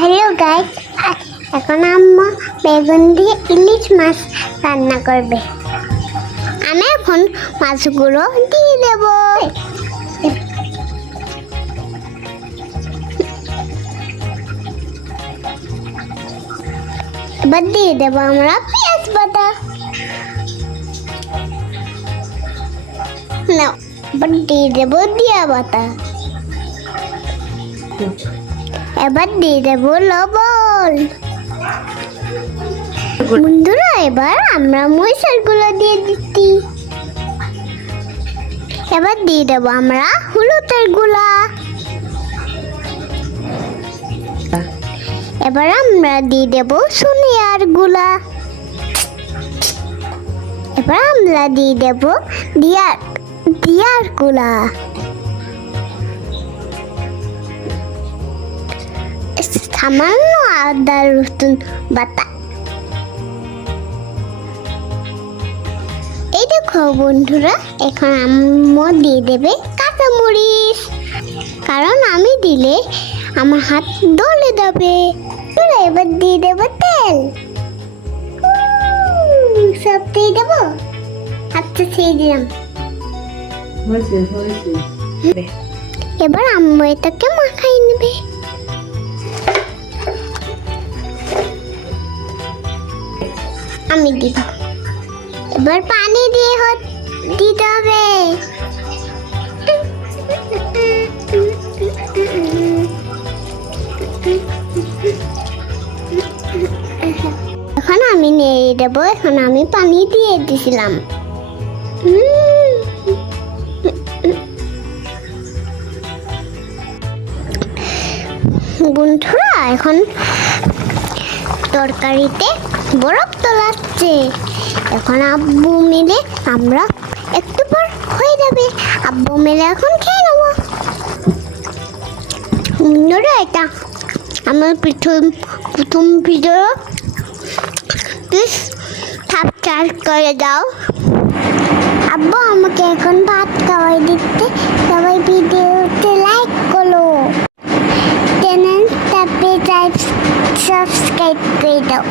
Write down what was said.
Hello guys, এখন আম্মা বেগুন দিয়ে ইলিশ মাছ রান্না করবে। আমি এখন মাছগুলো দিয়ে দেব। এবার দিয়ে দেবো আমরা পেঁয়াজ বাটা। না, এবার দিয়ে দেবো জিরা বাটা। এবার দিয়ে দেবো লবণ। বন্ধুরা, এবার আমরা মশলাগুলো দিয়ে দিচ্ছি। এবার দিয়ে দেবো আমরা হলুদের গুঁড়া। এবার আমরা দিয়ে দেবো ধনিয়ার গুঁড়া। এবার আমরা দিয়ে দেবো জিরার গুঁড়া। সামান্য আদা রসুন বাটা। এই দেখো বন্ধুরা, এখন আম্মু দিয়ে দেবে কাঁচামরিচ, কারণ আমি দিলে আমার হাত জ্বলে যাবে। এবার দিয়ে দেবো তেল। সব দিয়ে দেবো। হাতটা ছেড়ে দিলাম। এবার আম্মু এটাকে মাখাই নেবে। আমি দিব। এবার পানি দিয়ে দিতে হবে। এখন আমি নেড়ে দেবো। এখন আমি পানি দিয়ে দিয়েছিলাম। বন্ধুরা, এখন তরকারিতে বরফ তোলাচ্ছে। এখন আব্বু মিলে আমরা একটু পর হয়ে যাবে। আব্বু মিলে এখন খেয়ে নেবো। বন্ধুরা, এটা আমার প্রথম ভিডিও। প্লিজ সাবস্ক্রাইব করে দাও। আব্বু আমাকে এখন ভাত খাওয়াই দিচ্ছে। সবাই ভিডিওতে লাইক করো। চ্যানেলটা সাবস্ক্রাইব করে দাও।